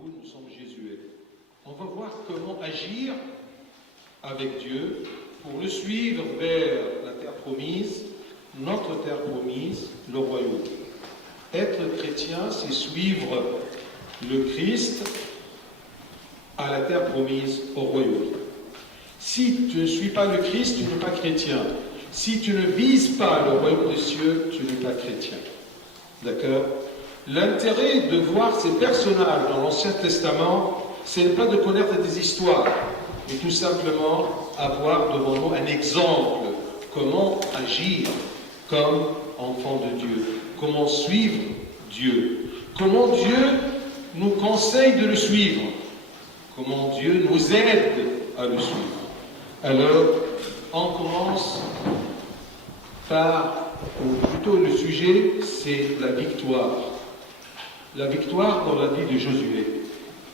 vous, nous sommes Jésués. On va voir comment agir avec Dieu pour le suivre vers la terre promise, notre terre promise, le royaume. Être chrétien, c'est suivre le Christ à la terre promise, au royaume. Si tu ne suis pas le Christ, tu n'es pas chrétien. Si tu ne vises pas le royaume des cieux, tu n'es pas chrétien. D'accord? L'intérêt de voir ces personnages dans l'Ancien Testament, ce n'est pas de connaître des histoires, mais tout simplement avoir devant nous un exemple. Comment agir comme enfant de Dieu. Comment suivre Dieu. Comment Dieu nous conseille de le suivre. Comment Dieu nous aide à le suivre. Alors, on commence par, ou plutôt le sujet, c'est la victoire. La victoire dans la vie de Josué.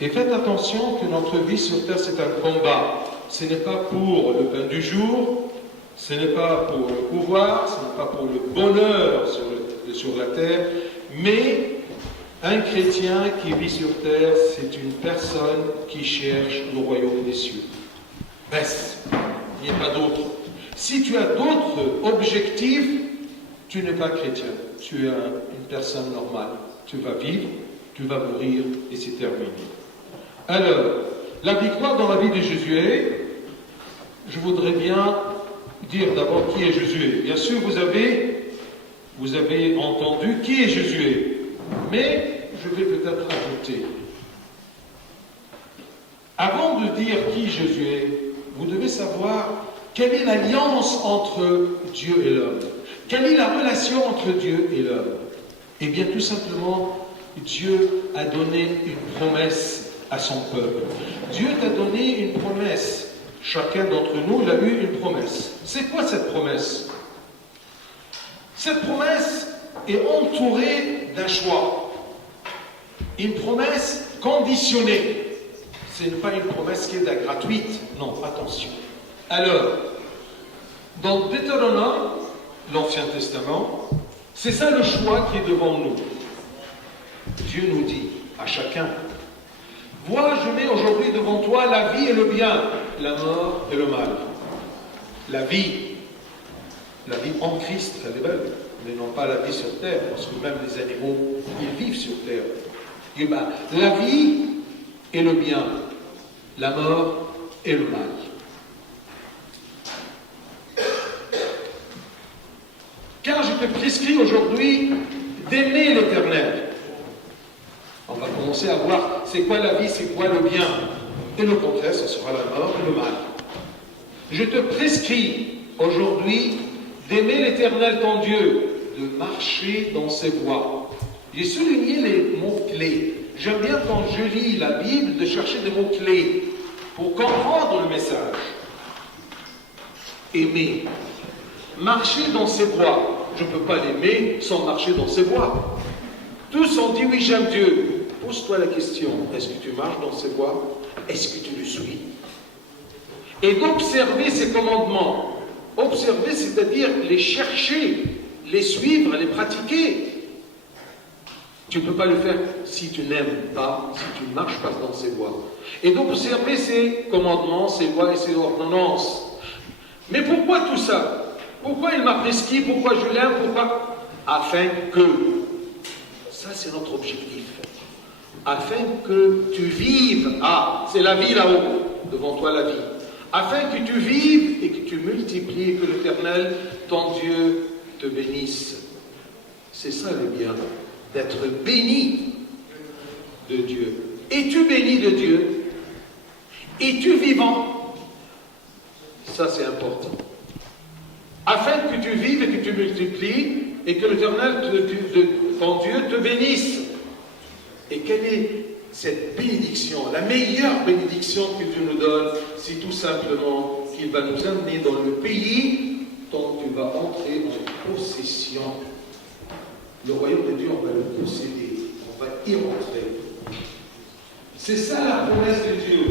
Et faites attention que notre vie sur terre, c'est un combat. Ce n'est pas pour le pain du jour, ce n'est pas pour le pouvoir, ce n'est pas pour le bonheur sur la terre, mais un chrétien qui vit sur terre, c'est une personne qui cherche le royaume des cieux. Reste, il n'y a pas d'autre. Si tu as d'autres objectifs, tu n'es pas chrétien, tu es une personne normale. Tu vas vivre, tu vas mourir et c'est terminé. Alors, la victoire dans la vie de Josué, je voudrais bien dire d'abord qui est Josué. Bien sûr, vous avez entendu qui est Josué, mais je vais peut-être ajouter. Avant de dire qui est Josué, vous devez savoir quelle est l'alliance entre Dieu et l'homme. Quelle est la relation entre Dieu et l'homme? Eh bien, tout simplement, Dieu a donné une promesse à son peuple. Dieu t'a donné une promesse. Chacun d'entre nous, il a eu une promesse. C'est quoi cette promesse? Cette promesse est entourée d'un choix. Une promesse conditionnée. Ce n'est pas une promesse qui est gratuite. Non, attention. Alors, dans Deutéronome, l'Ancien Testament, c'est ça le choix qui est devant nous. Dieu nous dit à chacun, vois, je mets aujourd'hui devant toi la vie et le bien, la mort et le mal. La vie en Christ, elle est belle, mais non pas la vie sur terre, parce que même les animaux, ils vivent sur terre. Et bien, la vie et le bien, la mort et le mal. Car je te prescris aujourd'hui d'aimer l'Éternel. On va commencer à voir c'est quoi la vie, c'est quoi le bien. Et le contraire, ce sera la mort et le mal. Je te prescris aujourd'hui d'aimer l'Éternel ton Dieu, de marcher dans ses voies. J'ai souligné les mots-clés. J'aime bien quand je lis la Bible de chercher des mots-clés pour comprendre le message. Aimer. Marcher dans ses voies. Je ne peux pas l'aimer sans marcher dans ses voies. Tous ont dit oui, j'aime Dieu. Pose-toi la question, est-ce que tu marches dans ses voies? Est-ce que tu le suis? Et d'observer ses commandements. Observer, c'est-à-dire les chercher, les suivre, les pratiquer. Tu ne peux pas le faire si tu n'aimes pas, si tu ne marches pas dans ses voies. Et d'observer ses commandements, ses lois et ses ordonnances. Mais pourquoi tout ça? Pourquoi il m'a prescrit? Pourquoi je l'aime? Pourquoi? Afin que, ça c'est notre objectif, afin que tu vives, c'est la vie là-haut, devant toi la vie, afin que tu vives et que tu multiplies et que l'Éternel, ton Dieu, te bénisse. C'est ça le bien, d'être béni de Dieu. Es-tu béni de Dieu? Es-tu vivant? Ça c'est important. Afin que tu vives et que tu multiplies et que l'Éternel, ton Dieu, te bénisse. Et quelle est cette bénédiction? La meilleure bénédiction que Dieu nous donne, c'est tout simplement qu'il va nous amener dans le pays dont tu vas entrer en possession. Le royaume de Dieu, on va le posséder, on va y rentrer. C'est ça la promesse de Dieu.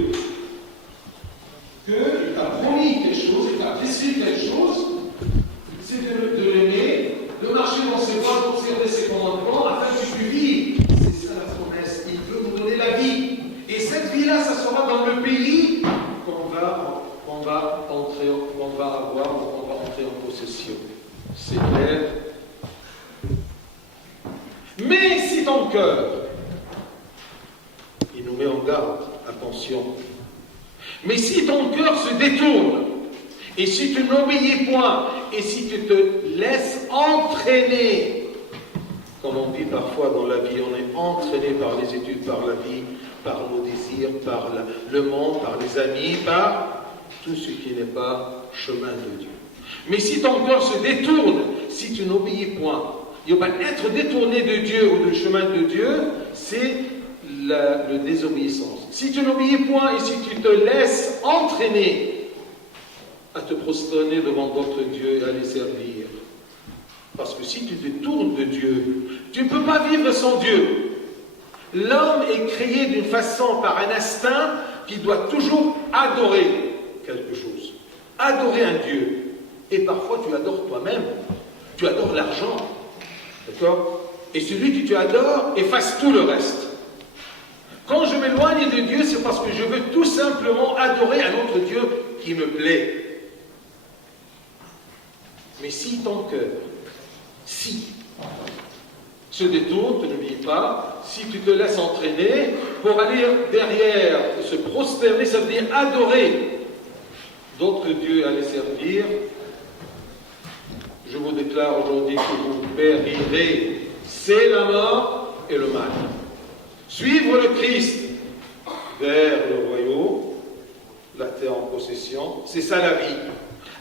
Qu'il t'a promis quelque chose, qu'il t'a prescrit quelque chose, c'est de l'aimer, de marcher dans ses voies, d'observer ses commandements, afin que tu vives. C'est ça la promesse. Il veut nous donner la vie. cœur, il nous met en garde, attention. Mais si ton cœur se détourne, et si tu n'obéis point, et si tu te laisses entraîner, comme on dit parfois dans la vie, on est entraîné par les études, par la vie, par nos désirs, par le monde, par les amis, par tout ce qui n'est pas chemin de Dieu. Mais si ton cœur se détourne, si tu n'obéis point, être détourné de Dieu ou du chemin de Dieu, c'est la désobéissance. Si tu n'obéis point et si tu te laisses entraîner à te prosterner devant d'autres dieux et à les servir, parce que si tu te détournes de Dieu, tu ne peux pas vivre sans Dieu. L'homme est créé d'une façon, par un instinct, qui doit toujours adorer quelque chose, adorer un Dieu. Et parfois tu adores toi-même, tu adores l'argent, d'accord? Et celui que tu adores efface tout le reste. Quand je m'éloigne de Dieu, c'est parce que je veux tout simplement adorer un autre Dieu qui me plaît. Mais si ton cœur, se détourne, tu n'oublies pas, si tu te laisses entraîner pour aller derrière, se prosterner, ça veut dire adorer d'autres dieux et à les servir, je vous déclare aujourd'hui que vous périrez. C'est la mort et le mal. Suivre le Christ vers le royaume, la terre en possession, c'est ça la vie.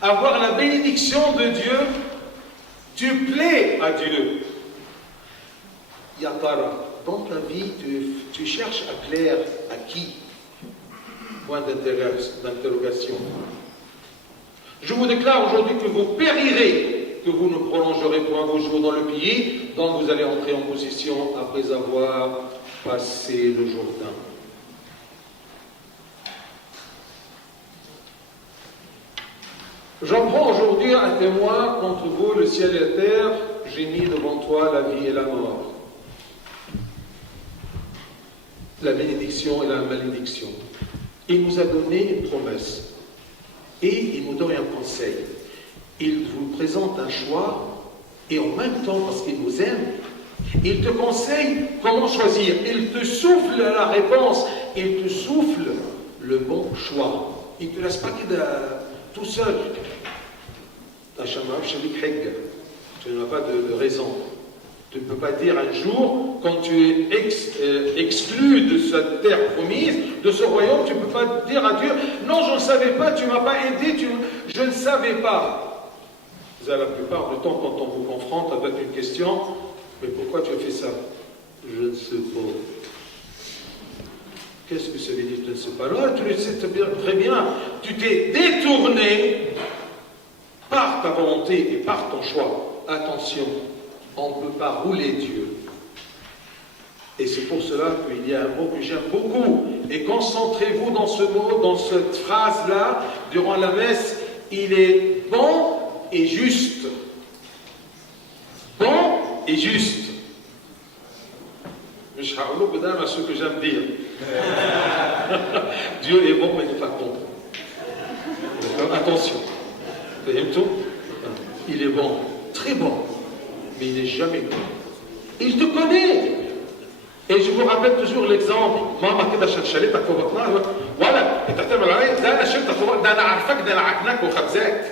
Avoir la bénédiction de Dieu, tu plais à Dieu. Yatara, dans ta vie, tu cherches à plaire à qui? Point d'interrogation. Je vous déclare aujourd'hui que vous périrez, que vous ne prolongerez point vos jours dans le pays dont vous allez entrer en possession après avoir passé le Jourdain. J'en prends aujourd'hui un témoin contre vous, le ciel et la terre, j'ai mis devant toi la vie et la mort, la bénédiction et la malédiction. Il nous a donné une promesse et il nous donne un conseil. Il vous présente un choix et en même temps, parce qu'il nous aime, il te conseille comment choisir. Il te souffle la réponse, il te souffle le bon choix. Il ne te laisse pas tout seul. Tu n'as pas de raison. Tu ne peux pas dire un jour, quand tu es exclu de cette terre promise, de ce royaume, tu ne peux pas dire à Dieu, non, je ne savais pas, tu ne m'as pas aidé, je ne savais pas. La plupart du temps, quand on vous confronte avec une question, mais pourquoi tu as fait ça? Je ne sais pas. Qu'est-ce que ça veut dire, je ne sais pas? Là, tu le sais très bien. Tu t'es détourné par ta volonté et par ton choix. Attention, on ne peut pas rouler Dieu. Et c'est pour cela qu'il y a un mot que j'aime beaucoup. Et concentrez-vous dans ce mot, dans cette phrase-là, durant la messe. Il est bon et juste. Bon et juste. Je suis à ce que j'aime dire. Dieu est bon, mais il n'est pas bon. Attention. Il est bon, très bon, mais il n'est jamais bon. Il te connaît. Et je vous rappelle toujours l'exemple. Maman, كده شلشلتك في بطنها ولا انت هتعمل عليا ده انا شلتك في بطنها ده انا عارفك ده انا عكناك وخبزاك.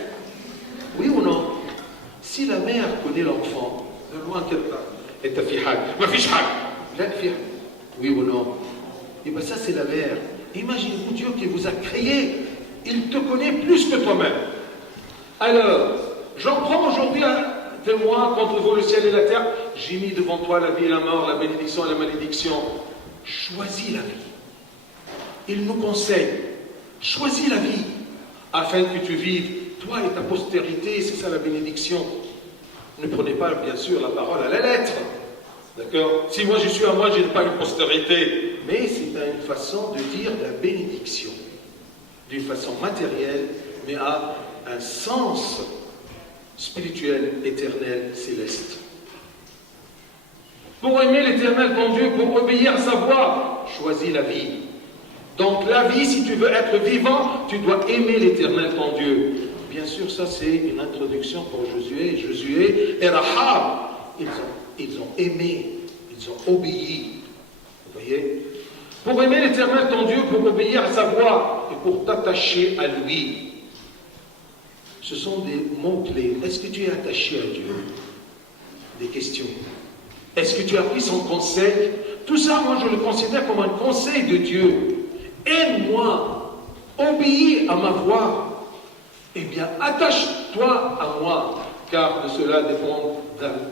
Oui ou non? Si la mère connaît l'enfant, de loin كده انت في حاجه ما فيش حاجه لا في حاجه. Oui ou non? Et bien ça c'est la mère. Imaginez-vous Dieu qui vous a créé, il te connaît plus que toi-même. Alors, j'en prends aujourd'hui un témoin contre vous, le ciel et la terre. J'ai mis devant toi la vie et la mort, la bénédiction et la malédiction. Choisis la vie. Il nous conseille. Choisis la vie, afin que tu vives, toi et ta postérité, c'est ça la bénédiction. Ne prenez pas, bien sûr, la parole à la lettre. D'accord? Si moi je suis à moi, je n'ai pas une postérité. Mais c'est une façon de dire la bénédiction. D'une façon matérielle, mais à un sens spirituel, éternel, céleste. Pour aimer l'éternel ton Dieu, pour obéir à sa voix, choisis la vie. Donc la vie, si tu veux être vivant, tu dois aimer l'éternel ton Dieu. Bien sûr, ça c'est une introduction pour Josué. Josué et Rahab, ils ont aimé, ils Ils ont obéi. Vous voyez? Pour aimer l'Éternel ton Dieu, pour obéir à sa voix et pour t'attacher à lui. Ce sont des mots-clés. Est-ce que tu es attaché à Dieu? Des questions. Est-ce que tu as pris son conseil? Tout ça, moi, je le considère comme un conseil de Dieu. Aime-moi, obéis à ma voix. Eh bien, attache-toi à moi, car de cela dépend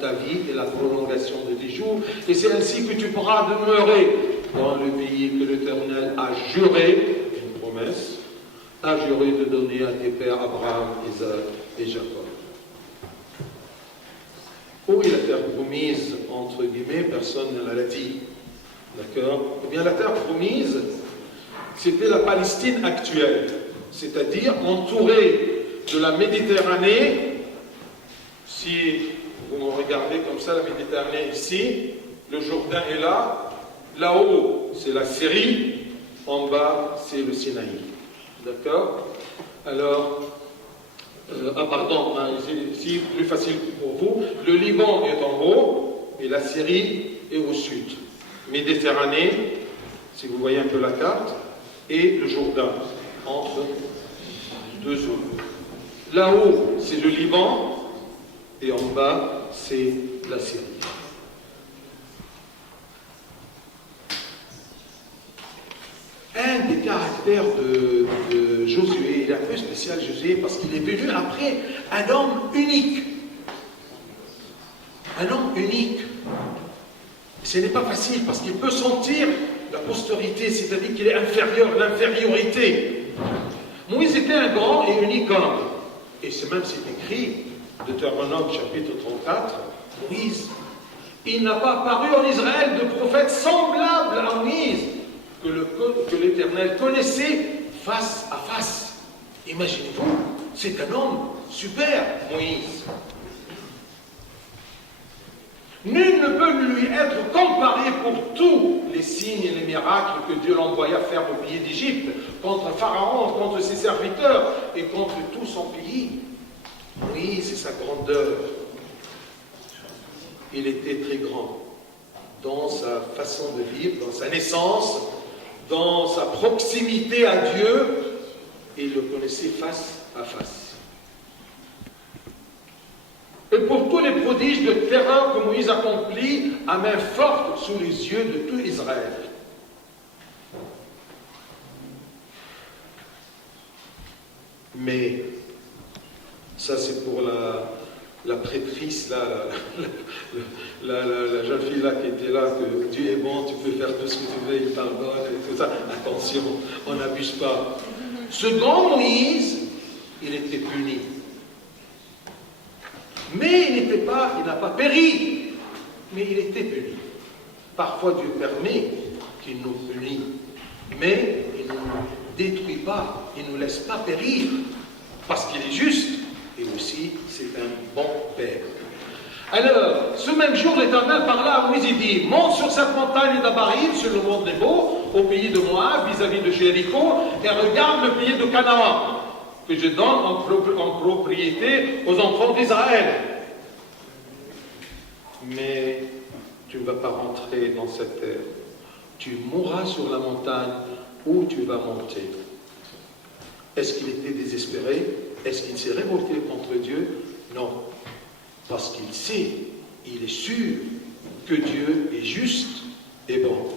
ta vie et la prolongation de tes jours. Et c'est ainsi que tu pourras demeurer dans le pays que l'Éternel a juré, une promesse, a juré de donner à tes pères Abraham, Isaac et Jacob. Où est la terre promise, entre guillemets, personne ne l'a dit. D'accord? Eh bien, la terre promise, c'était la Palestine actuelle, c'est-à-dire entourée de la Méditerranée. Si vous me regardez comme ça, la Méditerranée ici, le Jourdain est là, là-haut, c'est la Syrie, en bas, c'est le Sinaï. D'accord? Alors, ici, plus facile pour vous, le Liban est en haut et la Syrie est au sud. Méditerranée, si vous voyez un peu la carte, et le Jourdain, entre deux eaux. Là-haut, c'est le Liban, et en bas, c'est la Syrie. Un des caractères de Josué, il est un peu spécial Josué, parce qu'il est venu après un homme unique. Un homme unique. Ce n'est pas facile, parce qu'il peut sentir la postérité, c'est-à-dire qu'il est inférieur, l'infériorité. Moïse était un grand et unique homme. Et c'est même, c'est écrit, Deutéronome chapitre 34, Moïse, il n'a pas apparu en Israël de prophète semblable à Moïse, que l'Éternel connaissait face à face. Imaginez-vous, c'est un homme super, Moïse. Nul ne peut lui être comparé pour tous les signes et les miracles que Dieu l'envoya faire au pays d'Égypte, contre Pharaon, contre ses serviteurs et contre tout son pays. Moïse et sa grandeur. Il était très grand dans sa façon de vivre, dans sa naissance, dans sa proximité à Dieu, et il le connaissait face à face. Et pour tous les prodiges de terrain que Moïse accomplit à main forte sous les yeux de tout Israël. Mais ça c'est pour la prêtrice, là, la jeune fille là qui était là, que Dieu est bon, tu peux faire tout ce que tu veux, il pardonne, et tout ça. Attention, on n'abuse pas. Ce grand Moïse, il était puni. Mais il n'a pas péri, mais il était puni. Parfois Dieu permet qu'il nous punisse, mais il ne nous détruit pas, il ne nous laisse pas périr, parce qu'il est juste, et aussi c'est un bon Père. Alors, ce même jour, l'Éternel parla à Moïse et dit, monte sur cette montagne d'Abarim, sur le mont Nebo, au pays de Moab, vis-à-vis de Jéricho, et regarde le pays de Canaan, que je donne en propriété aux enfants d'Israël. Mais tu ne vas pas rentrer dans cette terre. Tu mourras sur la montagne où tu vas monter. Est-ce qu'il était désespéré? Est-ce qu'il s'est révolté contre Dieu? Non. Parce qu'il sait, il est sûr que Dieu est juste et bon.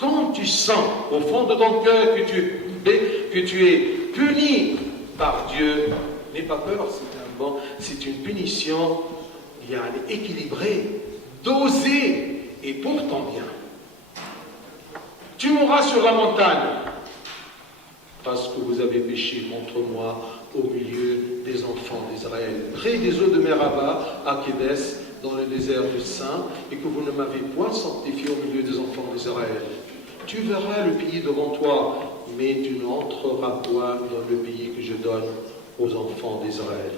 Quand tu sens au fond de ton cœur que tu es puni par Dieu, n'aie pas peur, c'est une punition, il y a un équilibré, dosé et pour ton bien. Tu mourras sur la montagne parce que vous avez péché contre moi au milieu des enfants d'Israël, près des eaux de Meraba, à Kédès, dans le désert du Saint, et que vous ne m'avez point sanctifié au milieu des enfants d'Israël. Tu verras le pays devant toi, mais tu n'entreras point dans le pays que je donne aux enfants d'Israël.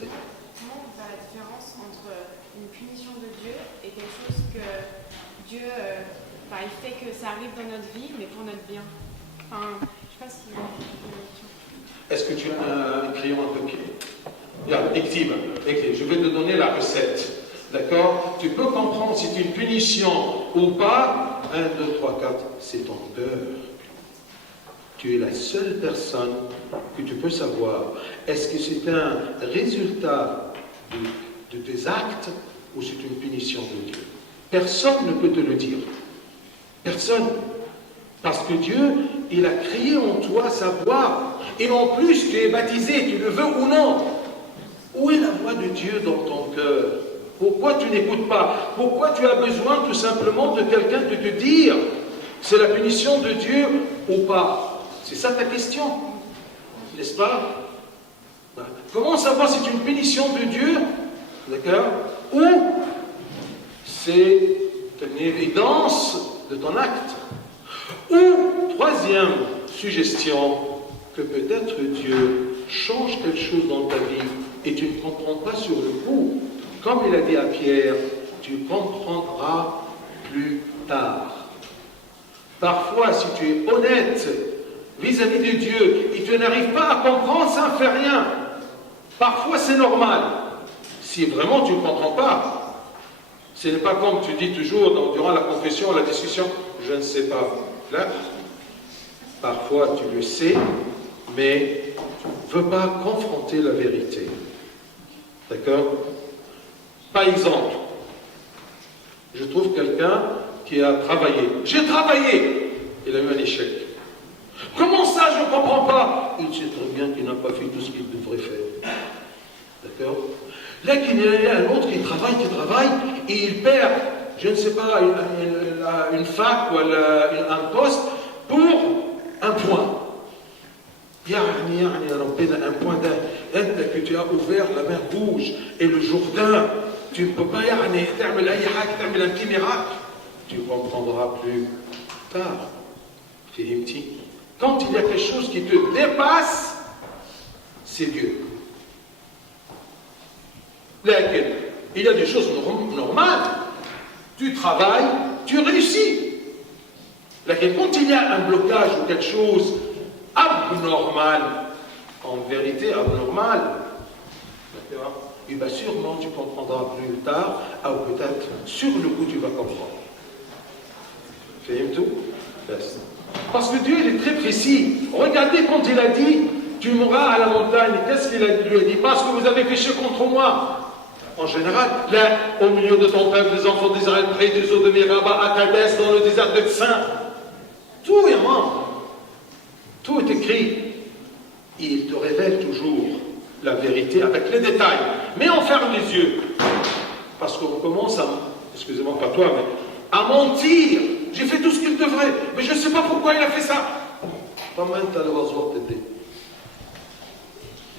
Comment on fait la différence entre une punition de Dieu et quelque chose que Dieu, il fait que ça arrive dans notre vie, mais pour notre bien? Enfin, je ne sais pas si... Est-ce que tu as un crayon, un papier? Écrive. Je vais te donner la recette. D'accord? Tu peux comprendre si c'est une punition ou pas. 1, 2, 3, 4, c'est ton cœur. Tu es la seule personne que tu peux savoir. Est-ce que c'est un résultat de tes actes ou c'est une punition de Dieu? Personne ne peut te le dire. Personne. Parce que Dieu, il a créé en toi sa voix. Et en plus, tu es baptisé, tu le veux ou non. Où est la voix de Dieu dans ton cœur? Pourquoi tu n'écoutes pas? Pourquoi tu as besoin tout simplement de quelqu'un de te dire c'est la punition de Dieu ou pas? C'est ça ta question, n'est-ce pas? Comment savoir si c'est une punition de Dieu, d'accord, ou c'est une évidence de ton acte? Ou, troisième suggestion, que peut-être Dieu change quelque chose dans ta vie et tu ne comprends pas sur le coup. Comme il a dit à Pierre, tu comprendras plus tard. Parfois, si tu es honnête vis-à-vis de Dieu et tu n'arrives pas à comprendre, ça ne fait rien. Parfois, c'est normal. Si vraiment tu ne comprends pas, ce n'est pas comme tu dis toujours durant la confession, la discussion, je ne sais pas. Là, parfois tu le sais, mais tu ne veux pas confronter la vérité. D'accord? Par exemple, je trouve quelqu'un qui a travaillé. J'ai travaillé! Il a eu un échec. Comment ça, je ne comprends pas? Il sait très bien qu'il n'a pas fait tout ce qu'il devrait faire. D'accord? Là, il y a un autre qui travaille, et il perd, je ne sais pas, une fac ou un poste pour un point. Un point que tu as ouvert la mer Rouge et le Jourdain. Tu ne peux pas faire un petit miracle. Tu comprendras plus tard. Quand il y a quelque chose qui te dépasse, c'est Dieu. Il y a des choses normales. Tu travailles, tu réussis. Quand il y a un blocage ou quelque chose abnormal, en vérité abnormal, et bien sûrement tu comprendras plus tard, ou peut-être sur le coup tu vas comprendre. Fais-tu? Parce que Dieu il est très précis. Regardez quand il a dit tu mourras à la montagne, qu'est-ce qu'il lui a dit? Parce que vous avez péché contre moi. En général, là, au milieu de ton peuple, les enfants d'Israël, près des eaux de Meribah, à Kadès, dans le désert de Tsin, tout est mort. Tout est écrit. Et il te révèle toujours la vérité avec les détails. Mais on ferme les yeux. Parce qu'on commence à, excusez-moi pas toi, mais à mentir. J'ai fait tout ce qu'il devrait, mais je ne sais pas pourquoi il a fait ça.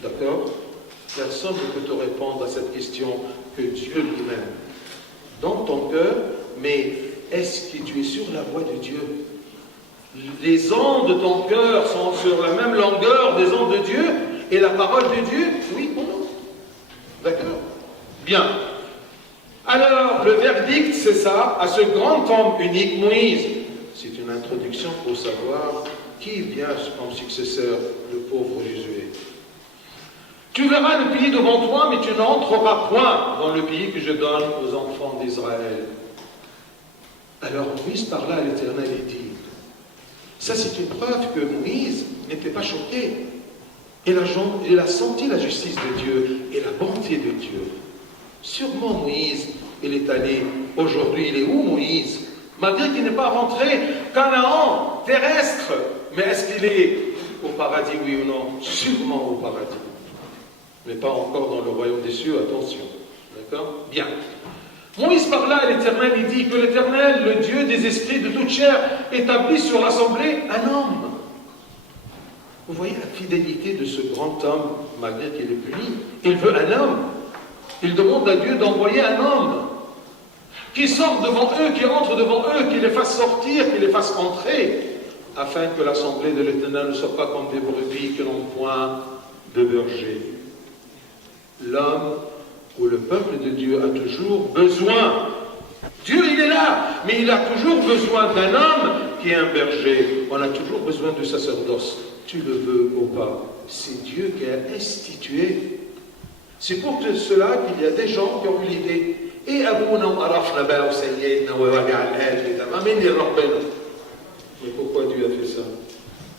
D'accord? Personne ne peut te répondre à cette question que Dieu lui-même. Dans ton cœur, mais est-ce que tu es sur la voie de Dieu? Les ondes de ton cœur sont sur la même longueur des ondes de Dieu et la parole de Dieu, oui ou non? D'accord? Bien. Alors, le verdict, c'est ça, à ce grand homme unique, Moïse. C'est une introduction pour savoir qui vient comme successeur, le pauvre Josué. Tu verras le pays devant toi, mais tu n'entreras point dans le pays que je donne aux enfants d'Israël. Alors Moïse parla à l'Éternel et dit, ça c'est une preuve que Moïse n'était pas choqué. Il a senti la justice de Dieu et la bonté de Dieu. Sûrement Moïse, il est allé, aujourd'hui il est où Moïse? Malgré qu'il n'est pas rentré, Canaan, terrestre, mais est-ce qu'il est au paradis, oui ou non? Sûrement au paradis. Mais pas encore dans le royaume des cieux, attention. D'accord? Bien. Moïse parla à l'Éternel, il dit que l'Éternel, le Dieu des esprits de toute chair, établit sur l'assemblée un homme. Vous voyez la fidélité de ce grand homme, malgré qu'il est puni. Il veut un homme. Il demande à Dieu d'envoyer un homme qui sorte devant eux, qui entre devant eux, qui les fasse sortir, qui les fasse entrer, afin que l'assemblée de l'Éternel ne soit pas comme des brebis que l'on point de berger. L'homme ou le peuple de Dieu a toujours besoin. Dieu, il est là, mais il a toujours besoin d'un homme qui est un berger. On a toujours besoin de sacerdoce. Tu le veux ou pas. C'est Dieu qui a institué C'est pour cela qu'il y a des gens qui ont eu l'idée. Et Abouna Arafna Ba Sayyidna wa Waga al-Hal, mais pourquoi Dieu a fait ça?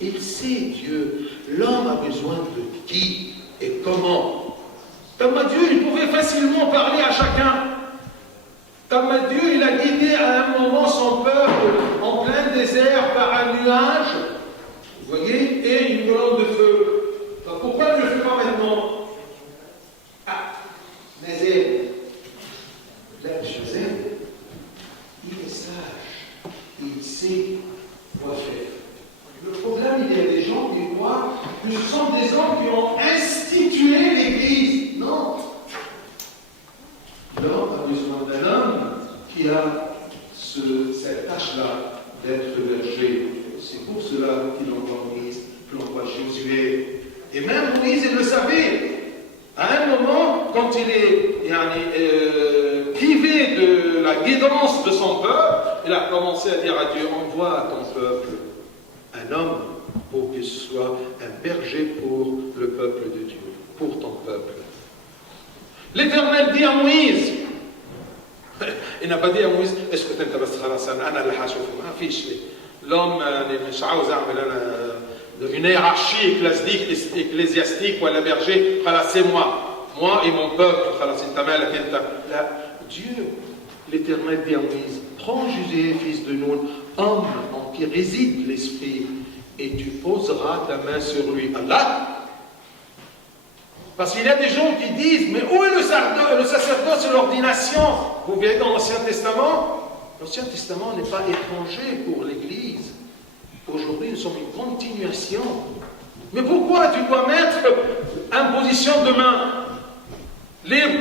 Il sait Dieu. L'homme a besoin de qui et comment. Dieu, il pouvait facilement parler à chacun. Dieu, il a guidé à un moment son peuple en plein désert par un nuage, vous voyez, et une colonne de feu. Donc, pourquoi ne le fait pas maintenant? Ah, Nazer, là, Joseph, il est sage, il sait quoi faire. Le problème, il y a des gens qui croient que ce sont des hommes qui ont institué l'Église. Non. L'homme a besoin d'un homme qui a cette tâche-là d'être berger. C'est pour cela qu'il envoie Moïse, qu'il envoie Josué. Et même Moïse, il le savait. À un moment, quand il est privé de la guidance de son peuple, il a commencé à dire à Dieu, envoie à ton peuple un homme pour qu'il soit un berger pour le peuple de Dieu, pour ton peuple. L'Éternel dit à Moïse, il n'a pas dit à Moïse, est-ce que tu l'homme une hiérarchie ecclésiastique ou à la berger, c'est moi et mon peuple, Dieu, l'Éternel dit à Moïse, prends Josué, fils de Nun, homme en qui réside l'esprit, et tu poseras ta main sur lui. Allah. Parce qu'il y a des gens qui disent, mais où est le sacerdoce et l'ordination? Vous verrez dans l'Ancien Testament, l'Ancien Testament n'est pas étranger pour l'Église. Aujourd'hui, nous sommes une continuation. Mais pourquoi tu dois mettre imposition de main?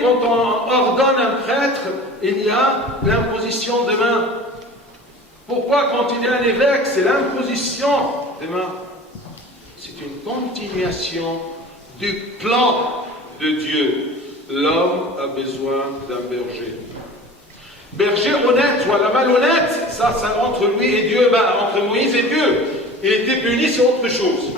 Quand on ordonne un prêtre, il y a l'imposition de main. Pourquoi quand il y a un évêque, c'est l'imposition de main? C'est une continuation du plan de Dieu. L'homme a besoin d'un berger. Berger honnête ou à la malhonnête, ça entre lui et Dieu, entre Moïse et Dieu. Il était puni, c'est autre chose.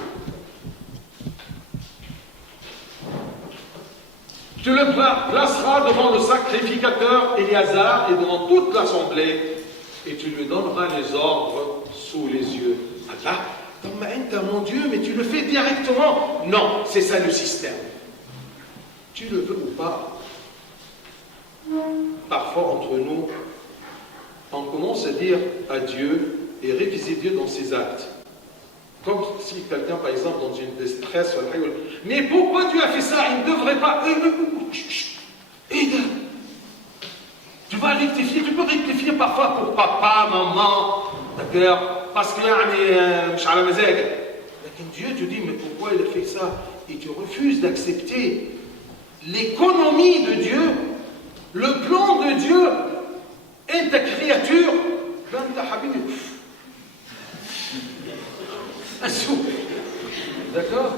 Tu le placeras devant le sacrificateur Éléazar et devant toute l'assemblée, et tu lui donneras les ordres sous les yeux. Allah, mon Dieu, mais tu le fais directement. Non, c'est ça le système. Tu le veux ou pas? Parfois, entre nous, on commence à dire à Dieu et réviser Dieu dans ses actes. Comme si quelqu'un, par exemple, dans une détresse, mais pourquoi Dieu a fait ça? Il ne devrait pas. Tu vas rectifier, tu peux rectifier parfois pour papa, maman, d'accord? Parce que je suis à la maison. Dieu te dit, mais pourquoi il a fait ça? Et tu refuses d'accepter l'économie de Dieu, le plan de Dieu et ta créature. D'accord?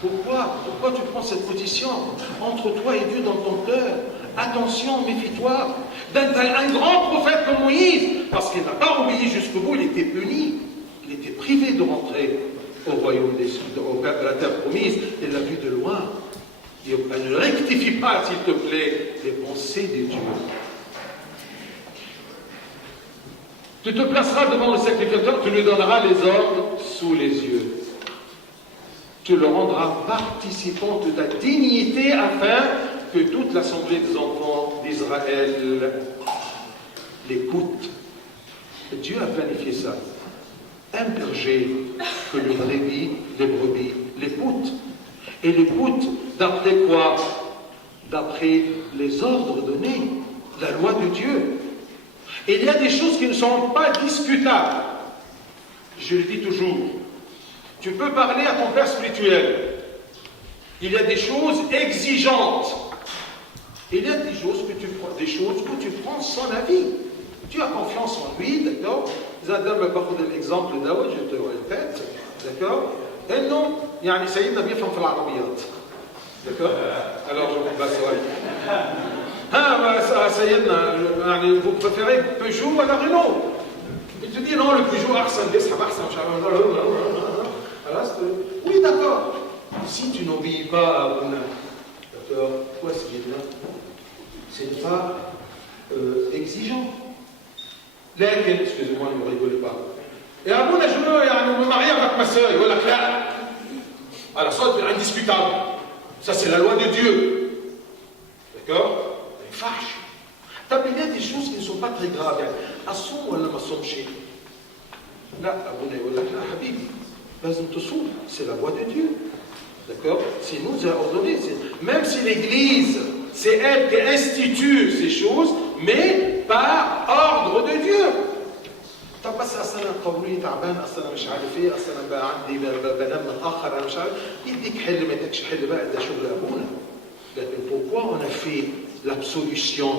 Pourquoi tu prends cette position entre toi et Dieu dans ton cœur? Attention, méfie-toi. Un grand prophète comme Moïse, parce qu'il n'a pas obéi jusqu'au bout, il était puni. Il était privé de rentrer au royaume à la terre promise. Il l'a vu de loin. Ne rectifie pas, s'il te plaît, les pensées de Dieu. Tu te placeras devant le sacrificateur, tu lui donneras les ordres sous les yeux. Tu le rendras participant de ta dignité afin que toute l'assemblée des enfants d'Israël l'écoute. Dieu a planifié ça. Un berger que les brebis l'écoutent. Et l'écoute d'après quoi? D'après les ordres donnés, la loi de Dieu. Et il y a des choses qui ne sont pas discutables. Je le dis toujours. Tu peux parler à ton père spirituel. Il y a des choses exigeantes. Il y a des choses où tu prends son avis. Tu as confiance en lui, d'accord? Zadam va pas donner l'exemple d'Aoud, je te répète, d'accord? Et non, il y a un Sayyidna bien fait l'Arabiyat. D'accord? Alors je vous passe vous préférez Peugeot à la Renault? Il te dit non, le Peugeot oui, d'accord. Si tu n'obéis pas à D'accord? Quoi, c'est bien? C'est pas exigeant. لكن, excusez-moi, ne me rigolez pas. Et à mon âge, on me marie avec ma soeur, et voilà, clair. Alors ça, c'est indiscutable. Ça, c'est la loi de Dieu. D'accord? Il fâche. Il y a des choses qui ne sont pas très graves. Assoum ou la massoum chez. Là, abonné, voilà, habibi. C'est la loi de Dieu. D'accord? C'est nous a ordonné. Même si l'Église, c'est elle qui institue ces choses, mais par ordre de Dieu. طب بس اصل انا قولي تعبان اصل انا مش عارف ايه اصل انا بقى عندي بنام متاخر انا مش عارف يديك حل ما يديكش حل بقى ده شغل ابونا. لكن pourquoi on a fait l'absolution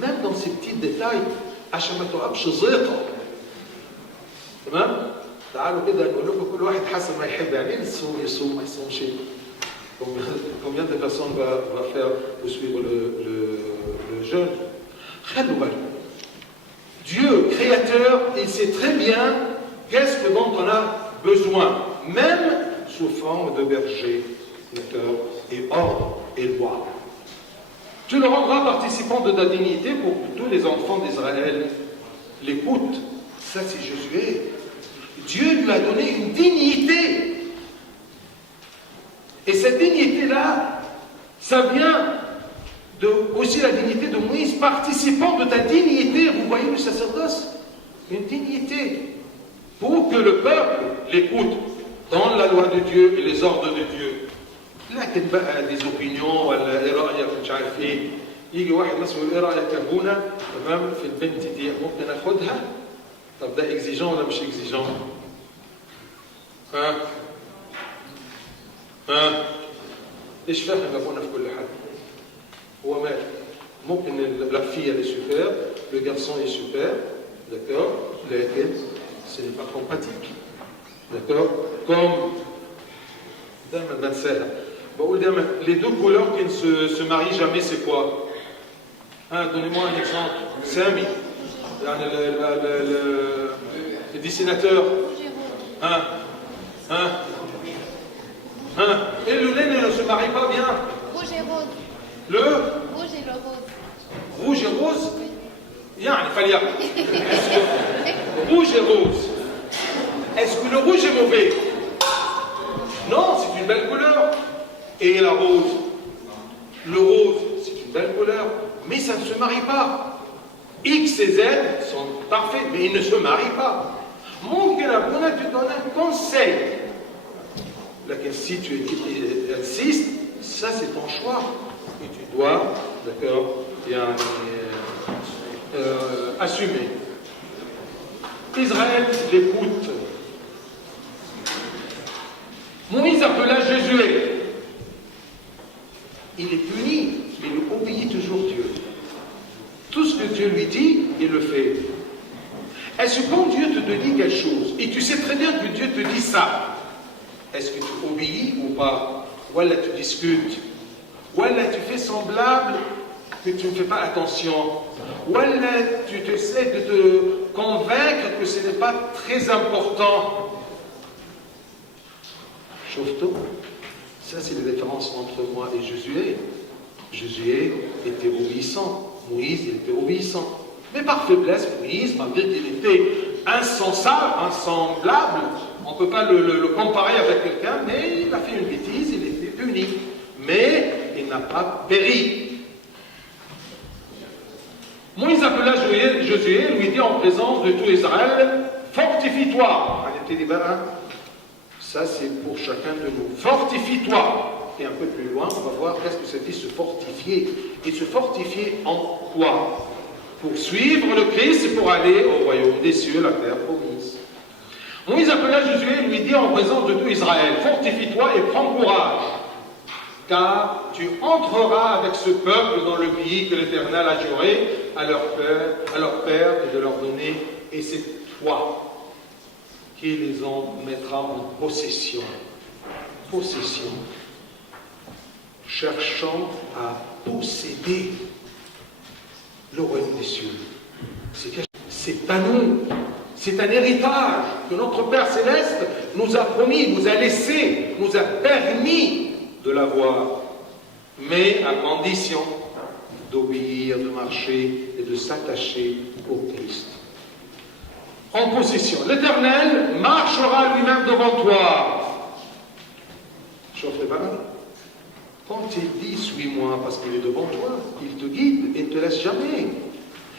même dans ces petits détails عشان ما تقعدش زيطه. تمام؟ تعالوا كده نقول لكم كل واحد حسب ما يحب يعني يصوم يصوم ما يصومش. Combien de personnes va faire pour suivre le jeûne? خلوا بالكم. Dieu, créateur, il sait très bien qu'est-ce dont on a besoin, même sous forme de berger, et ordre et loi. Tu le rendras participant de ta dignité pour que tous les enfants d'Israël l'écoutent. Ça, c'est Josué. Dieu lui a donné une dignité. Et cette dignité-là, ça vient aussi la dignité de Moïse, participant de ta dignité, vous voyez le sacerdoce, une dignité, pour que le peuple l'écoute dans la loi de Dieu et les ordres de Dieu. لكن بقى des opinions ولا ايه رايك مش عارف ايه يجي واحد مثلا يقول ايه رايك يا ابونا تمام في البنت دي ممكن اخدها طب ده اكزيجون ولا مش اكزيجون ها ايش فاهم ابونا في كل حاجه هو مال ممكن la fille elle est super le garçon est super d'accord لكن ce n'est pas compatible d'accord comme دايما بنساها بقول دايما les deux couleurs qui ne se marient jamais c'est quoi donnez-moi un exemple Sami يعني le dessinateur et le lait ne se marie pas bien rouge et rose le rouge et le rose rouge et rose يعني فليا rouge et rose est-ce que le rouge est mauvais? Non, c'est une belle couleur. Et la rose? Le rose, c'est une belle couleur, mais ça ne se marie pas. X et Z sont parfaits, mais ils ne se marient pas. Mon Abuna, tu donnes un conseil. Si tu insistes, ça c'est ton choix. Et tu dois, d'accord, bien assumer. Israël l'écoute. Moïse appela Josué. Il est puni, mais il obéit toujours Dieu. Tout ce que Dieu lui dit, il le fait. Est-ce que quand Dieu te dit quelque chose, et tu sais très bien que Dieu te dit ça, est-ce que tu obéis ou pas? Ou là tu discutes? Ou là tu fais semblable que tu ne fais pas attention? Ou là tu essaies de te convaincre que ce n'est pas très important? Chauffe-toi. Ça, c'est la différence entre moi et Josué. Josué était obéissant. Moïse, il était obéissant. Mais par faiblesse, Moïse, malgré qu'il était insemblable, on ne peut pas le comparer avec quelqu'un, mais il a fait une bêtise, il était puni. Mais il n'a pas péri. Moïse appela Josué et lui dit en présence de tout Israël, fortifie-toi. Ça, c'est pour chacun de nous. Fortifie-toi. Et un peu plus loin, on va voir qu'est-ce que ça dit se fortifier. Et se fortifier en quoi? Pour suivre le Christ et pour aller au royaume des cieux, la terre promise. Moïse appela Josué et lui dit en présence de tout Israël, fortifie-toi et prends courage, car tu entreras avec ce peuple dans le pays que l'Éternel a juré à leur père et de leur donner, et c'est toi qui les en mettra en possession. Possession. Cherchant à posséder le royaume des cieux. C'est à nous. C'est un héritage que notre Père Céleste nous a promis, nous a laissé, nous a permis de l'avoir. mais à condition d'obéir, de marcher et de s'attacher au Christ. En position. L'Éternel marchera lui-même devant toi. Chauffe les balles. Quand il dit suis-moi parce qu'il est devant toi, il te guide et ne te laisse jamais.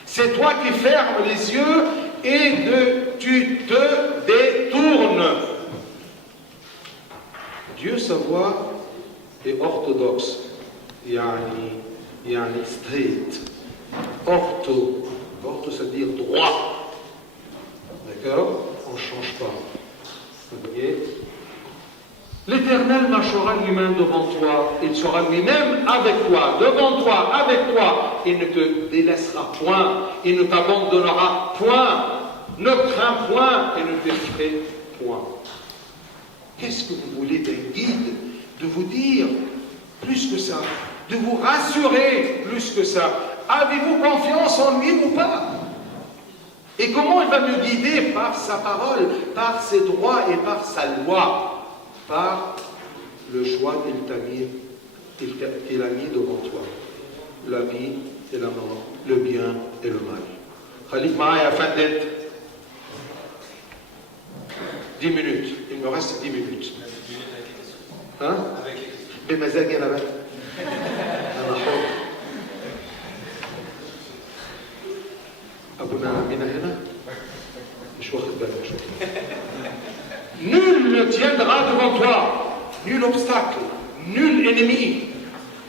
C'est toi qui fermes les yeux et tu te détournes. Dieu, sa voix est orthodoxe. Yani straight. Ortho, ça veut dire droit. D'accord? On ne change pas. Vous voyez? L'Éternel marchera lui-même devant toi. Il sera lui-même avec toi, devant toi, avec toi. Il ne te délaissera point. Il ne t'abandonnera point. Ne crains point et ne t'effraie point. Qu'est-ce que vous voulez d'un guide? De vous dire plus que ça, de vous rassurer plus que ça. Avez-vous confiance en lui ou pas? Et comment il va me guider? Par sa parole, par ses droits et par sa loi, par le choix qu'il a mis devant toi. La vie et la mort, le bien et le mal. Khalid Maaya Fandet. 10 minutes. Il me reste 10 minutes. Hein? Mais ma zag est là-bas. Nul ne tiendra devant toi, nul obstacle, nul ennemi,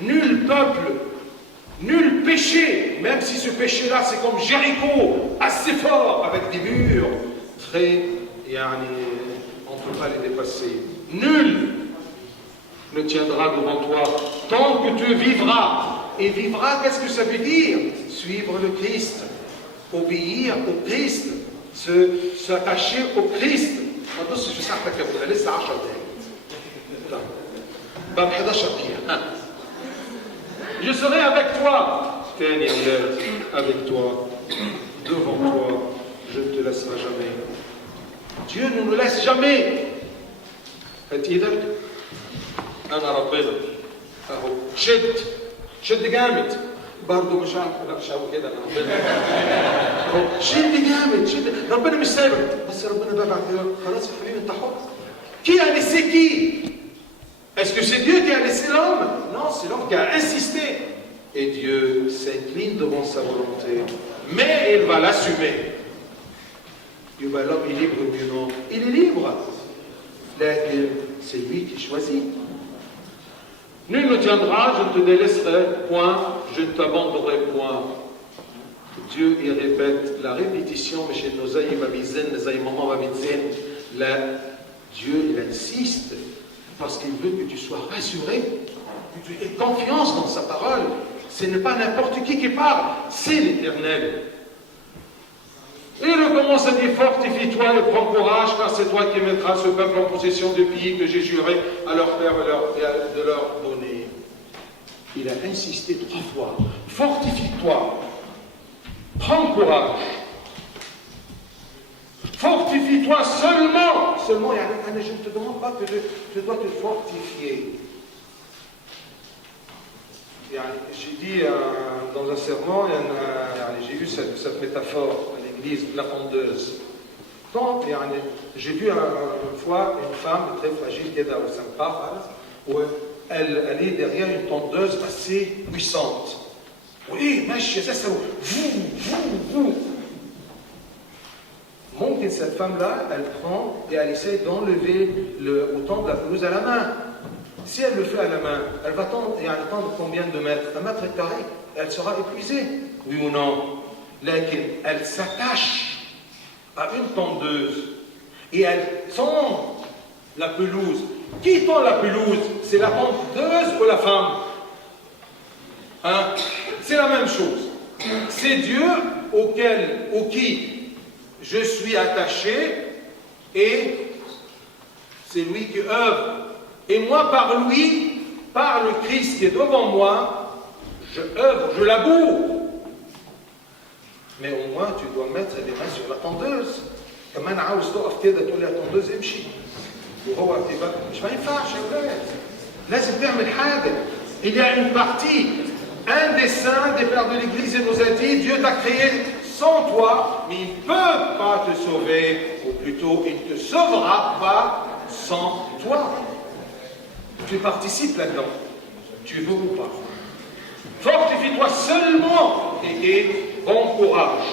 nul peuple, nul péché, même si ce péché-là c'est comme Jéricho, assez fort, avec des murs très, on ne peut pas les dépasser. Nul ne tiendra devant toi tant que tu vivras. Et vivra, qu'est-ce que ça veut dire? Suivre le Christ, obéir au Christ, s'attacher au Christ. Je serai avec toi, avec toi, devant toi, je ne te laisserai jamais. Dieu ne nous laisse jamais. أنا ربنا أهو شد جامد برضه مش هقول كده أنا ربنا أهو شد جامد ربنا مش سايبك بس ربنا بقى خلاص يا حبيبي أنت حر. Qui a laissé qui? Est-ce que c'est Dieu qui a laissé l'homme? Non, c'est l'homme qui a insisté. Et Dieu s'incline devant sa volonté, mais il va l'assumer. L'homme est libre ou mieux non? Il est libre. C'est lui qui choisit. Nul ne tiendra, je ne te délaisserai point, je ne t'abandonnerai point. Dieu, il répète, la répétition, mais chez nos Dieu, il insiste, parce qu'il veut que tu sois rassuré, que tu aies confiance dans sa parole. Ce n'est pas n'importe qui parle, c'est l'Éternel. Et il commence à dire, fortifie-toi et prends courage, car c'est toi qui mettras ce peuple en possession du pays que j'ai juré à leur père de leur donner. Il a insisté 3 fois. Fortifie-toi. Prends courage. Fortifie-toi seulement. Seulement, je ne te demande pas que tu dois te fortifier. J'ai dit dans un sermon, j'ai eu cette métaphore à l'église, la tondeuse. J'ai vu une fois une femme très fragile qui est au Saint-Père, où elle est derrière une tondeuse assez puissante. Oui, mais chez ça, vous. Donc, cette femme-là, elle prend et elle essaie d'enlever autant de la pelouse à la main. Si elle le fait à la main, elle va attendre combien de mètres? 1 mètre carré. Elle sera épuisée. Oui ou non? Elle s'attache à une tondeuse et elle tend la pelouse. Qui tend la pelouse? C'est la tondeuse ou la femme? C'est la même chose. C'est Dieu au qui je suis attaché et c'est lui qui œuvre. Et moi, par lui, par le Christ qui est devant moi, je œuvre, je laboure. Mais au moins, tu dois mettre les mains sur la tondeuse. كمان عاوز تقف كده تقول يا طندوز امشي وهو مش ما ينفعش يا ولاد. لازم تعمل حاجه. Il y a une partie, un des saints, des pères de l'Église, il nous a dit, Dieu t'a créé sans toi, mais il ne peut pas te sauver, ou plutôt, il ne te sauvera pas sans toi. Tu participes là-dedans. Tu veux ou pas. Fortifie-toi seulement et aie bon courage.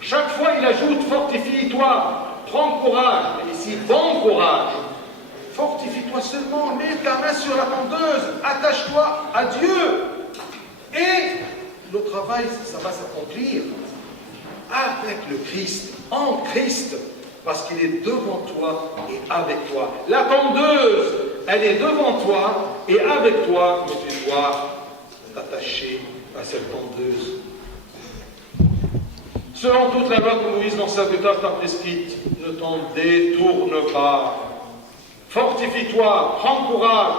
Chaque fois, il ajoute, fortifie-toi, prends courage. Et ici, bon courage. Fortifie-toi seulement, mets ta main sur la tondeuse, attache-toi à Dieu. Et le travail, ça va s'accomplir avec le Christ, en Christ, parce qu'il est devant toi et avec toi. La tondeuse, elle est devant toi et avec toi, mais tu dois t'attacher à cette tondeuse. Selon toute la loi que Moïse dans sa méthode t'a prescrite, ne t'en détourne pas. Fortifie-toi, prends courage,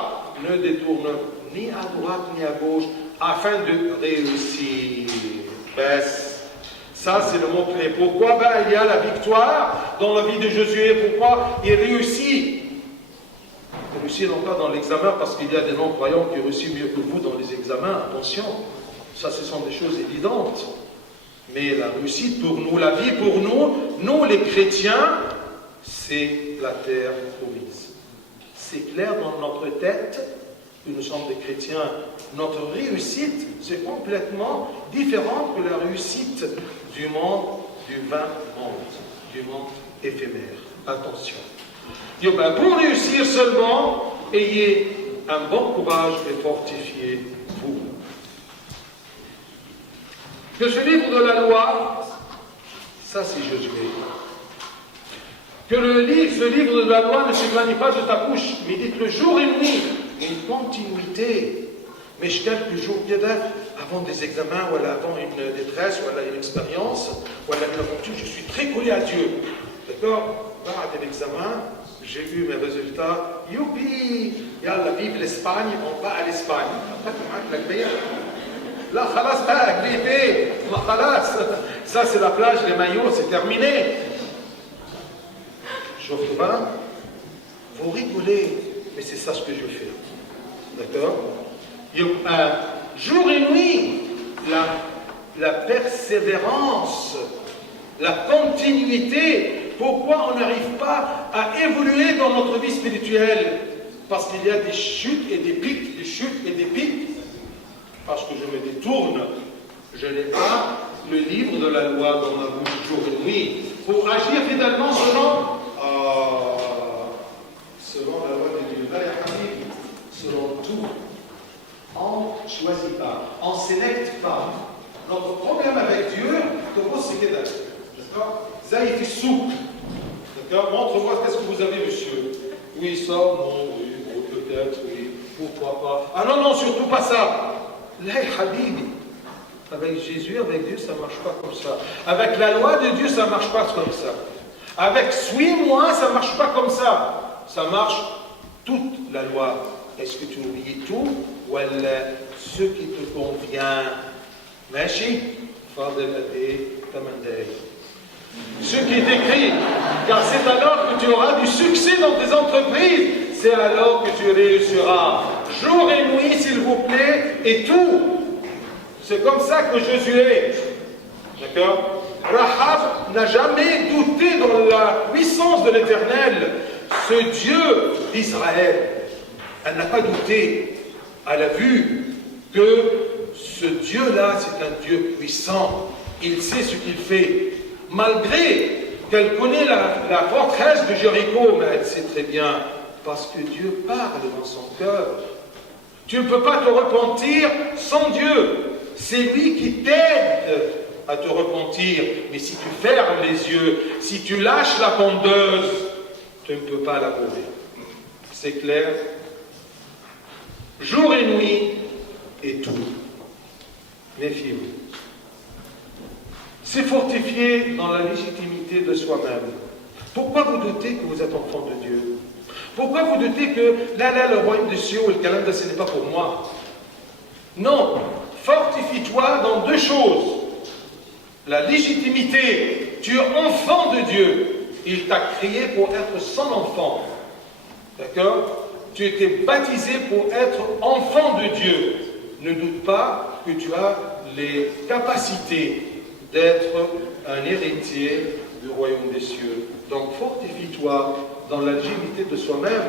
ne détourne ni à droite ni à gauche, afin de réussir. Ça, c'est le mot-clé. Pourquoi il y a la victoire dans la vie de Josué. Pourquoi il réussit? Il réussit non pas dans l'examen, parce qu'il y a des non-croyants qui réussissent mieux que vous dans les examens. Attention, ça, ce sont des choses évidentes. Mais la réussite pour nous, la vie pour nous les chrétiens, c'est la terre promise. C'est clair dans notre tête que nous sommes des chrétiens. Notre réussite, c'est complètement différent que la réussite du monde, du vain monde, du monde éphémère. Attention. Pour réussir seulement, ayez un bon courage et fortifiez-vous. Que ce livre de la loi, ça c'est Josué. Que ce livre de la loi ne s'éloigne pas de ta bouche, mais dites-le jour et nuit, une continuité. Mais quelques jours avant des examens, ou avant une détresse, ou une expérience, ou une aventure, je suis très collé à Dieu. D'accord? Après l'examen, j'ai eu mes résultats. Youpi! Yalla, vive l'Espagne, on va à l'Espagne. Là, khalas, grippé, khalas. Ça, c'est la plage, les maillots, c'est terminé. Geoffroy, vous rigolez, mais c'est ça ce que je fais. D'accord? Jour et nuit, la persévérance, la continuité. Pourquoi on n'arrive pas à évoluer dans notre vie spirituelle? Parce qu'il y a des chutes et des pics, des chutes et des pics. Parce que je me détourne, je n'ai pas le livre de la loi dans ma bouche jour et nuit pour agir fidèlement selon la loi de Dieu. Selon tout, on ne choisit pas, on ne sélecte pas. Notre problème avec Dieu, c'est que d'accord? Ça, il fait soupe. D'accord? Montre-moi, qu'est-ce que vous avez, monsieur? Oui, ça, non, oui, bon, peut-être, oui, pourquoi pas. Ah non, surtout pas ça. Là, Habibi, avec Jésus, avec Dieu, ça ne marche pas comme ça. Avec la loi de Dieu, ça ne marche pas comme ça. Avec suis-moi, ça ne marche pas comme ça. Ça marche toute la loi. Est-ce que tu oublies tout? Ou ce qui te convient? Machi, Fadel Adé, Tamandei. Ce qui est écrit, car c'est alors que tu auras du succès dans tes entreprises, c'est alors que tu réussiras. Jour et nuit, s'il vous plaît, et tout. C'est comme ça que Josué, d'accord? Rahab n'a jamais douté dans la puissance de l'Éternel, ce Dieu d'Israël. Elle n'a pas douté. Elle a vu que ce Dieu-là, c'est un Dieu puissant. Il sait ce qu'il fait. Malgré qu'elle connaît la forteresse de Jéricho, mais elle sait très bien, parce que Dieu parle dans son cœur. Tu ne peux pas te repentir sans Dieu. C'est lui qui t'aide à te repentir. Mais si tu fermes les yeux, si tu lâches la tondeuse, tu ne peux pas l'amorer. C'est clair? Jour et nuit, et tout. Méfiez-vous. C'est fortifié dans la légitimité de soi-même. Pourquoi vous doutez que vous êtes enfant de Dieu? Pourquoi vous doutez que là, le royaume des cieux ou le calendrier, ce n'est pas pour moi? Non, fortifie-toi dans deux choses. La légitimité, tu es enfant de Dieu. Il t'a créé pour être son enfant. D'accord? tu étais baptisé pour être enfant de Dieu. Ne doute pas que tu as les capacités d'être un héritier du royaume des cieux. Donc fortifie-toi dans la légitimité de soi-même.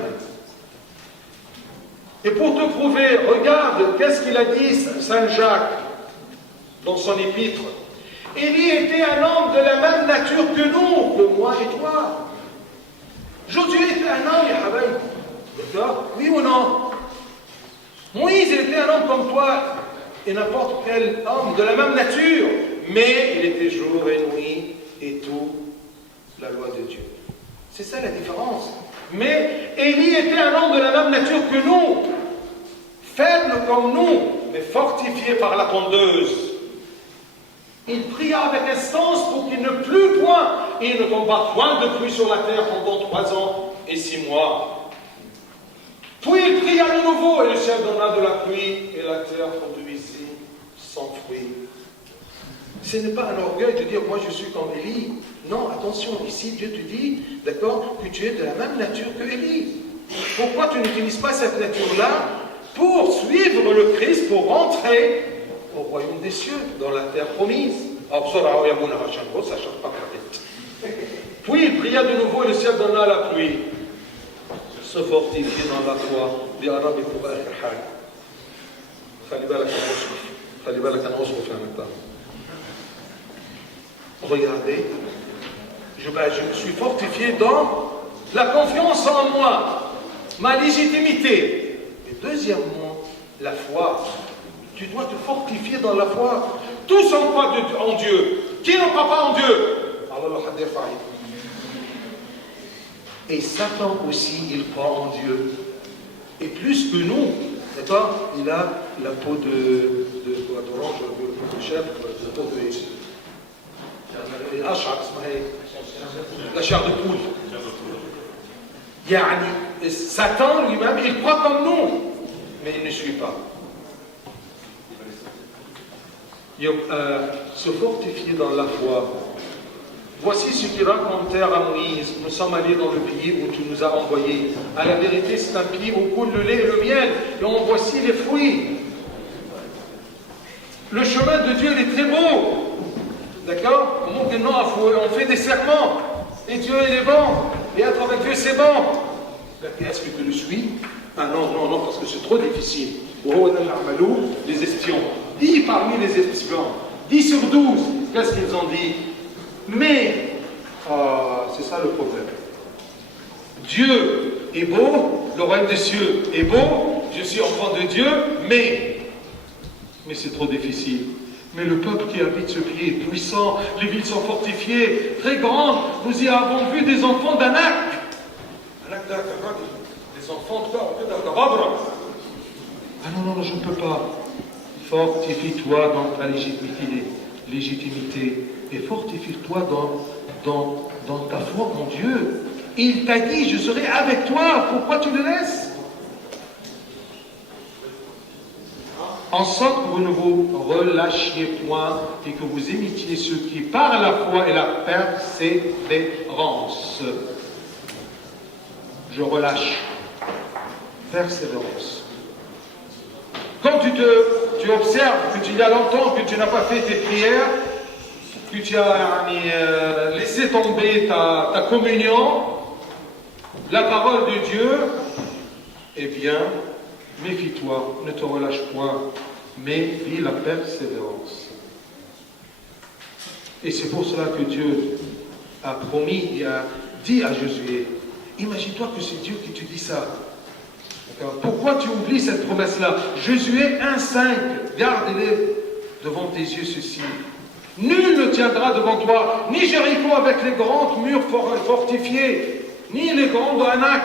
Et pour te prouver, regarde, qu'est-ce qu'il a dit Saint Jacques dans son épître. Élie était un homme de la même nature que nous, que moi et toi. Josué était un homme, Yahabaï. D'accord? Oui ou non? Moïse, il était un homme comme toi et n'importe quel homme de la même nature. Mais il était jour et nuit et tout la loi de Dieu. C'est ça la différence. Mais Élie était un homme de la même nature que nous, faible comme nous, mais fortifié par la tondeuse. Il pria avec instance pour qu'il ne plût point, et il ne tomba point de pluie sur la terre pendant 3 ans et 6 mois. Puis il pria de nouveau, et le ciel donna de la pluie, et la terre produisit sans fruit. Ce n'est pas un orgueil de dire, moi je suis comme Élie. Non, attention, ici Dieu te dit, d'accord, que tu es de la même nature que Élie. Pourquoi tu n'utilises pas cette nature-là pour suivre le Christ, pour rentrer au royaume des cieux, dans la terre promise? Puis il pria de nouveau et le ciel donna la pluie. Se fortifier dans la foi. Regardez, je suis fortifié dans la confiance en moi, ma légitimité. Et deuxièmement, la foi. Tu dois te fortifier dans la foi. Tous en croient en Dieu. Qui ne croit pas en Dieu? Et Satan aussi, il croit en Dieu. Et plus que nous, d'accord, il a la peau d'orange, de chèvre, la peau de la chair de poule. Satan lui-même, il croit comme nous, mais il ne suit pas. Se fortifier dans la foi. Voici ce qu'ils racontèrent à Moïse. Nous sommes allés dans le pays où tu nous as envoyés. À la vérité, c'est un pays où coule le lait et le miel. Et on voici les fruits. Le chemin de Dieu, il est très beau. D'accord? On fait des serments. Et Dieu, il est bon. Et être avec Dieu, c'est bon. Est-ce que tu le suis? Ah non, parce que c'est trop difficile. Les espions. 10 parmi les espions. 10 sur 12. Qu'est-ce qu'ils ont dit? Mais, c'est ça le problème. Dieu est beau, le royaume des cieux est beau, je suis enfant de Dieu, mais c'est trop difficile. Mais le peuple qui habite ce pays est puissant, les villes sont fortifiées, très grandes. Nous y avons vu des enfants d'Anak. Des enfants d'Abraham. Ah non, je ne peux pas. Fortifie-toi dans ta légitimité et fortifie-toi dans ta foi en Dieu. Il t'a dit, je serai avec toi, pourquoi tu le laisses? En sorte que vous ne vous relâchiez point et que vous imitiez ceux qui, par la foi et la persévérance, je relâche, persévérance. Quand tu observes que tu y a longtemps que tu n'as pas fait tes prières, que tu as laissé tomber ta communion, la parole de Dieu, eh bien, méfie-toi, ne te relâche point, mais vis la persévérance. Et c'est pour cela que Dieu a promis et a dit à Josué, imagine-toi que c'est Dieu qui te dit ça. Pourquoi tu oublies cette promesse-là? Josué 1,5, garde-les devant tes yeux ceci. Nul ne tiendra devant toi, ni Jéricho avec les grands murs fortifiés, ni les grands d'Anak.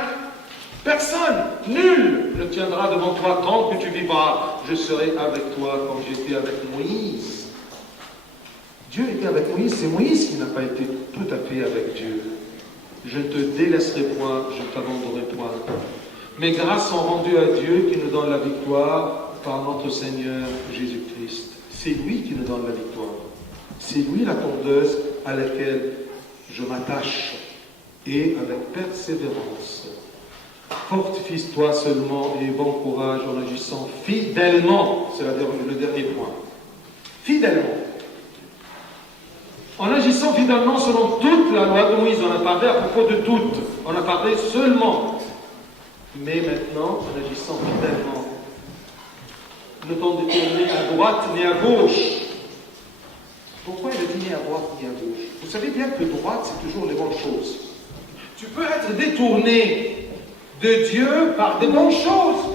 Personne, nul ne tiendra devant toi tant que tu vivras. Je serai avec toi comme j'étais avec Moïse. Dieu était avec Moïse, c'est Moïse qui n'a pas été tout à fait avec Dieu. Je ne te délaisserai point, je ne t'abandonnerai point. Mes grâces sont rendues à Dieu qui nous donne la victoire par notre Seigneur Jésus-Christ. C'est lui qui nous donne la victoire. C'est lui la tondeuse à laquelle je m'attache et avec persévérance. Fortifie-toi seulement et bon courage en agissant fidèlement. C'est le dernier point. Fidèlement. En agissant fidèlement selon toute la loi de Moïse, on a parlé à propos de toutes, on a parlé seulement. Mais maintenant, en agissant fidèlement, ne t'en détourne ni à droite ni à gauche. Pourquoi il a dit ni à droite ni à gauche? Vous savez bien que droite, c'est toujours les bonnes choses. Tu peux être détourné de Dieu par des bonnes choses.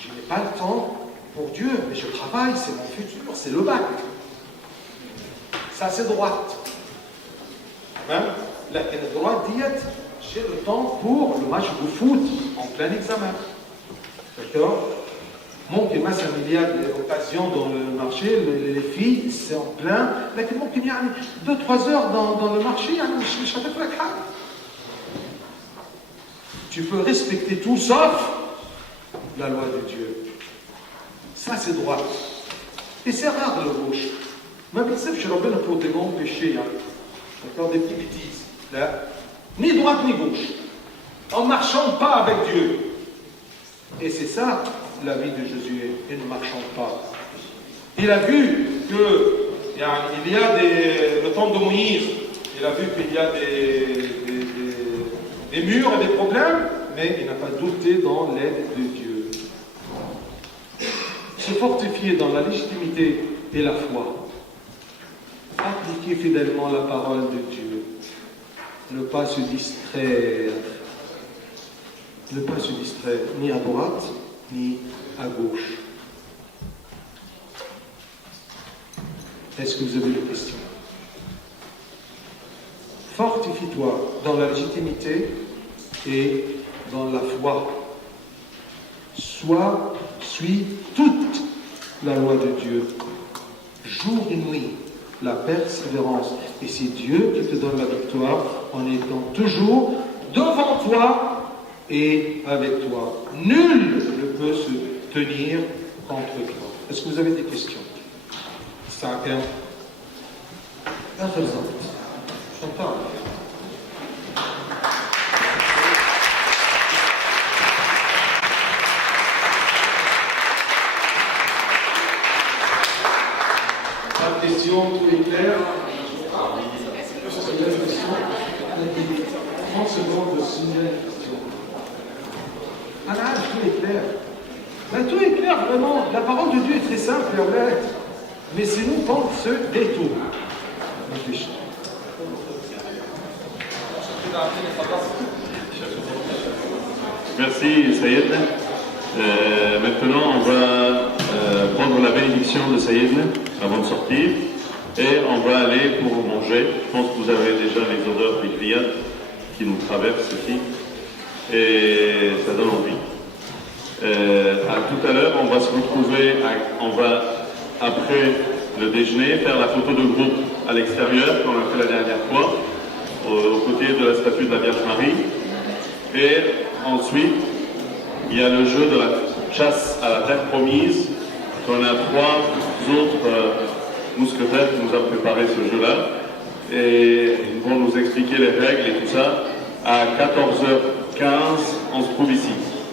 Je n'ai pas le temps pour Dieu, mais je travaille, c'est mon futur, c'est le bac. Ça, c'est droite. Hein? La droite dit, j'ai le temps pour le match de foot en plein examen. D'accord? ممكن مثلا il y a des occasions dans le marché, les filles, c'est en plein, لكن ممكن يعني 2-3 heures dans le marché, يعني مش هتفرق حاجة. Tu peux respecter tout sauf la loi de Dieu. Ça, c'est droit. Et c'est rare de la gauche. ما بنسيبش ربنا pour des grands péchés, d'accord, des petites bêtises. Là, ni droite ni gauche. En ne marchant pas avec Dieu. Et c'est ça la vie de Jésus, et ne marchant pas. Il a vu que il y a le temps de Moïse, il a vu qu'il y a des murs et des problèmes, mais il n'a pas douté dans l'aide de Dieu. Se fortifier dans la légitimité et la foi. Appliquer fidèlement la parole de Dieu. Ne pas se distraire. Ne pas se distraire ni à droite ni à gauche. Est-ce que vous avez des questions? Fortifie-toi dans la légitimité et dans la foi. Suis toute la loi de Dieu, jour et nuit, la persévérance. Et c'est Dieu qui te donne la victoire en étant toujours devant toi et avec toi. Nul ne peut se tenir contre toi. Est-ce que vous avez des questions? Chacun. J'entends. Pas de questions, tout est clair? 30 secondes de signer. Ah là, tout est clair. Ben, tout est clair, vraiment. La parole de Dieu est très simple et honnête. Mais c'est nous qu'on se détourne. Réfléchis. Merci Sayed. Maintenant, on va prendre la bénédiction de Sayed avant de sortir. Et on va aller pour manger. Je pense que vous avez déjà les odeurs des grillades qui nous traversent ici. Et ça donne envie. À tout à l'heure, on va se retrouver, on va, après le déjeuner, faire la photo de groupe à l'extérieur, comme on a fait la dernière fois, aux côtés de la statue de la Vierge Marie. Et ensuite, il y a le jeu de la chasse à la terre promise, qu'on a 3 autres mousquetaires qui nous ont préparé ce jeu-là. Et ils vont nous expliquer les règles et tout ça. À 14h15, on se trouve ici.